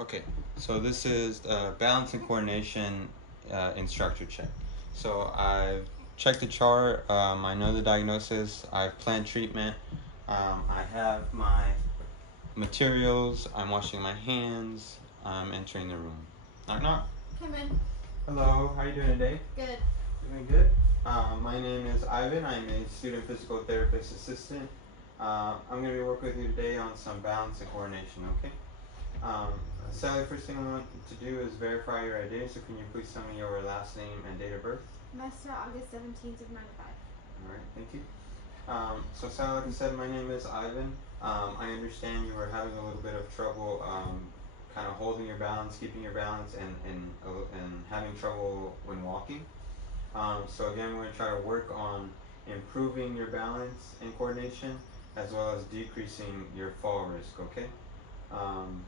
Okay, so this is balance and coordination instructor check. So I've checked the chart, I know the diagnosis, I've planned treatment, I have my materials, I'm washing my hands, I'm entering the room. Knock knock. Come in. Hello, how are you doing today? Good. Doing good. My name is Ivan, I'm a student physical therapist assistant. I'm going to be working with you today on some balance and coordination, okay? Um, Sally, first thing I want to do is verify your identity. So can you please tell me your last name and date of birth? Master August 17th of 95. All right, thank you. So Sally, like I said, my name is Ivan. I understand you were having a little bit of trouble, kind of holding your balance, keeping your balance, and having trouble when walking. So again, we're going to try to work on improving your balance and coordination, as well as decreasing your fall risk. Okay. Um,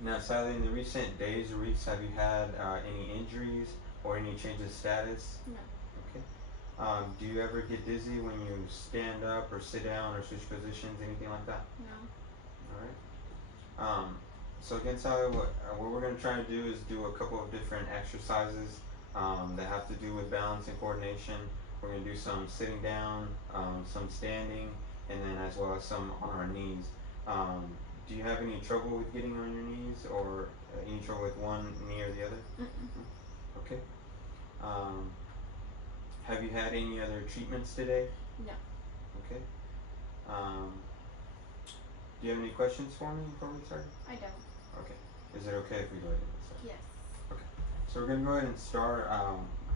Now, Sally, in the recent days or weeks, have you had any injuries or any change of status? No. Okay. Do you ever get dizzy when you stand up or sit down or switch positions, anything like that? No. All right. So again, Sally, what we're going to try to do is do a couple of different exercises that have to do with balance and coordination. We're going to do some sitting down, some standing, and then as well as some on our knees. Um, do you have any trouble with getting on your knees, or any trouble with one knee or the other? Mm-mm. Okay. Um, have you had any other treatments today? No. Okay. Um, do you have any questions for me before we start? I don't. Okay. Is it okay if we go ahead and get started? Yes. Okay. So we're gonna go ahead and start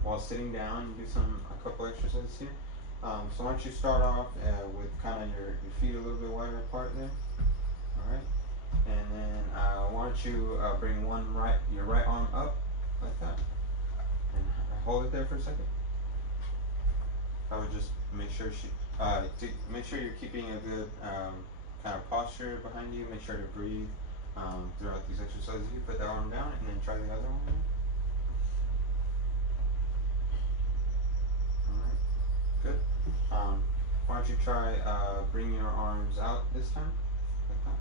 while sitting down and do a couple exercises here. So why don't you start off with kind of your feet a little bit wider apart there. All right. And then why don't you bring your right arm up like that, and hold it there for a second. I would just make sure make sure you're keeping a good kind of posture behind you. Make sure to breathe throughout these exercises. You put that arm down and then try the other one. All right, good. Why don't you try bring your arms out this time, like that.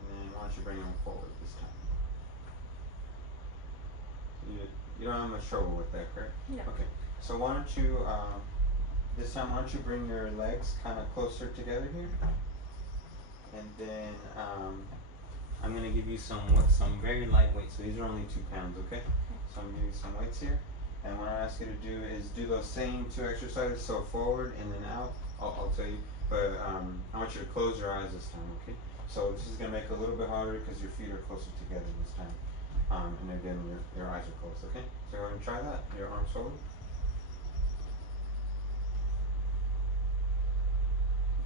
And then why don't you bring them forward this time? You you don't have much trouble with that, correct? No. Okay. So why don't you this time why don't you bring your legs kind of closer together here, and then I'm gonna give you some very light weights. So these are only 2 pounds, okay? So I'm gonna give you some weights here, and what I ask you to do is do those same two exercises. So forward and then out. I'll tell you, but I want you to close your eyes this time, okay? So this is gonna make it a little bit harder because your feet are closer together this time, and again your eyes are closed, okay? So go ahead and try that. Your arms forward.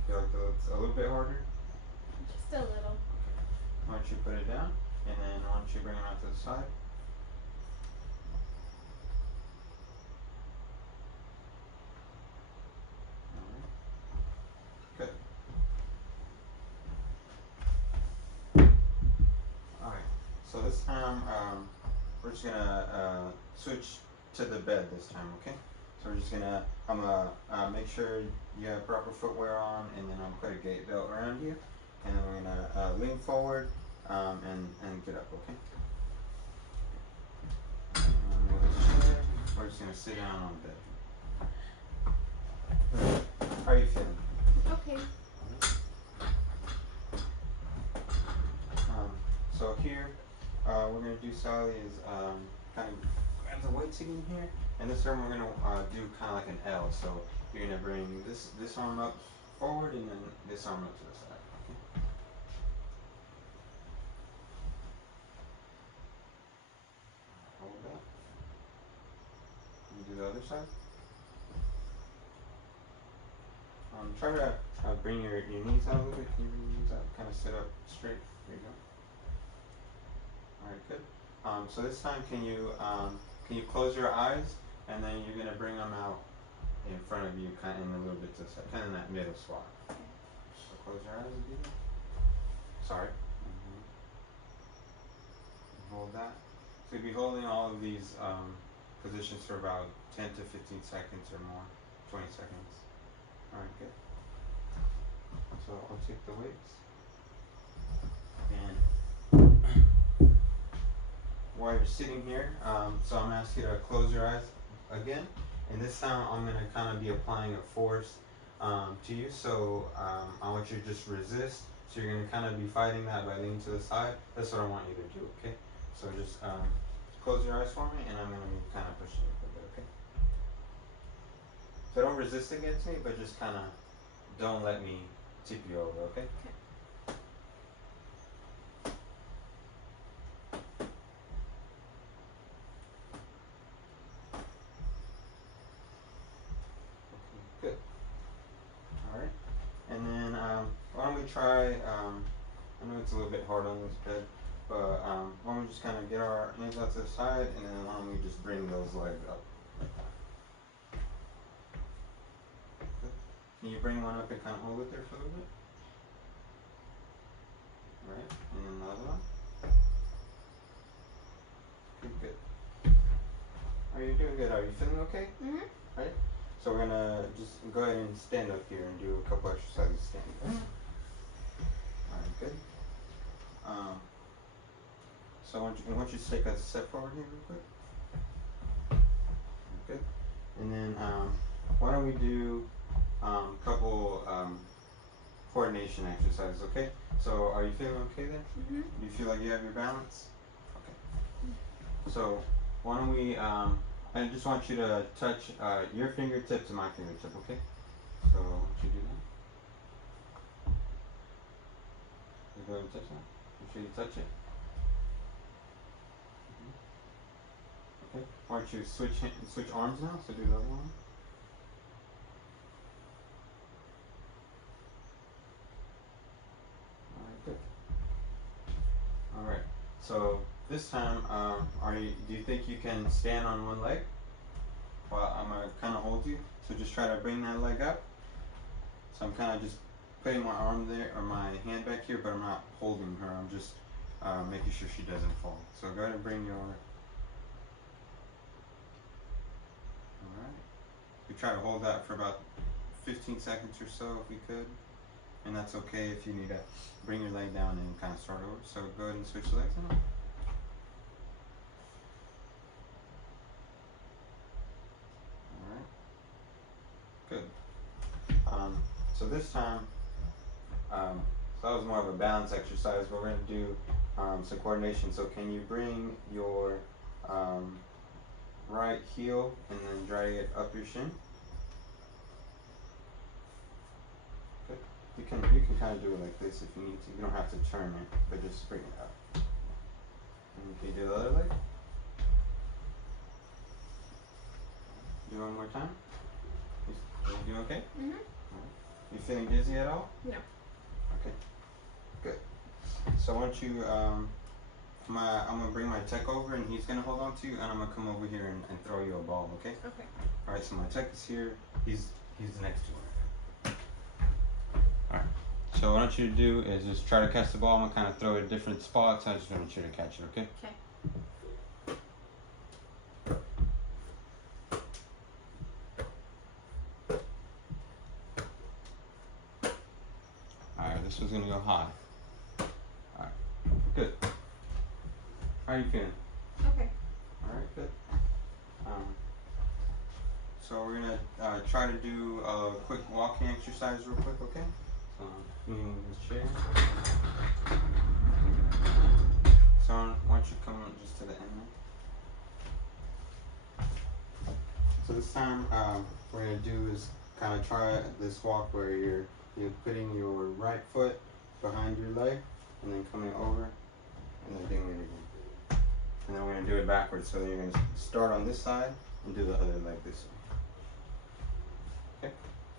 Feel like it's a little bit harder. Just a little. Why don't you put it down, and then why don't you bring them out to the side? All right. Good. All right. So this time, we're just gonna switch to the bed this time, okay? So we're just gonna, I'm gonna make sure you have proper footwear on, and then I'll put a gate belt around you, and then we're gonna lean forward and get up, okay? We're just gonna sit down on the bed. How are you feeling? Okay. So here, we're gonna do, Sally, is kind of grab the weights again here, and this time we're gonna do kind of like an L. So you're gonna bring this arm up forward, and then this arm up to the side. Okay. Hold that. And do the other side. Try to bring your knees out a little bit. Can you bring your knees out? Kind of sit up straight. There you go. All right, good. So this time, can you close your eyes, and then you're gonna bring them out in front of you, kind of in a little bit to the side, kind of in that middle spot. So close your eyes again. Sorry. Hold that. So you'll be holding all of these positions for about 10 to 15 seconds or more, 20 seconds. All right, good. take the weights. And while you're sitting here, so I'm gonna ask you to close your eyes again. And this time I'm gonna kind of be applying a force to you. So I want you to just resist. So you're gonna kind of be fighting that by leaning to the side. That's what I want you to do, okay? So just close your eyes for me, and I'm gonna be kind of pushing you a bit, okay? So don't resist against me, but just kind of don't let me tip you over, okay? Good. All right. And then why don't we try? I know it's a little bit hard on this bed, but why don't we just kind of get our hands out to the side, and then why don't we just bring those legs up like that? Good. Can you bring one up and kind of hold it there for a little bit? All right. And then another one. Good. Good. Are you doing good? Are you feeling okay? Mhm. Right. So we're gonna just go ahead and stand up here and do a couple exercises standing. Alright, good. So I want you to take a step forward here real quick. Good. And then why don't we do a couple coordination exercises, okay? So are you feeling okay there? Mhm. Do you feel like you have your balance? Okay. So why don't we I just want you to touch your fingertip to my fingertip, okay? So why don't you do that? You go ahead and touch that. Make sure you touch it. Okay. Why don't you switch arms now? So do the other one. All right, good. All right. So this time, do you think you can stand on one leg? Well, I'm gonna kind of hold you. So just try to bring that leg up. So I'm kind of just putting my arm there or my hand back here, but I'm not holding her. I'm just making sure she doesn't fall. So go ahead and bring your. All right. We try to hold that for about 15 seconds or so if we could. And that's okay if you need to bring your leg down and kind of start over. So go ahead and switch legs now. Alright. Good. So this time, so that was more of a balance exercise, but we're going to do some coordination. So can you bring your right heel and then drag it up your shin? Good. You can kind of do it like this if you need to. You don't have to turn it, but just bring it up. And can you do the other leg? Do one more time. You okay? Mhm. You feeling dizzy at all? No. Okay. Good. So I want you. I'm gonna bring my tech over, and he's gonna hold on to you, and I'm gonna come over here and throw you a ball. Okay. Okay. All right. So my tech is here. He's next to her. All right. So what I want you to do is just try to catch the ball. I'm gonna kind of throw it at different spots. I just want you to catch it. Okay. Okay. Alright, this one's gonna go high. Alright, good. How are you feeling? Okay. Alright, good. So we're gonna try to do a quick walking exercise real quick, okay? So you can move this chair. So why don't you come just to the end there? So this time we're gonna do is kind of try this walk where you're putting your right foot behind your leg and then coming over and then doing it again. And then we're gonna do it backwards. So then you're gonna start on this side and do the other leg this way. Okay.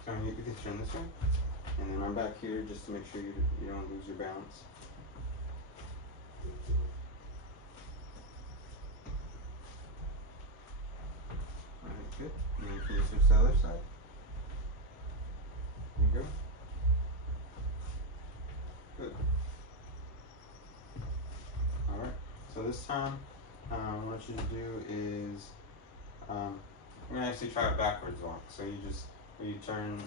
So you can turn this way, and then I'm back here just to make sure you don't lose your balance. All right, good. And then can you switch to the other side? There you go. Good. All right. So this time, what I want you to do is we're gonna actually try a backwards walk. So you turn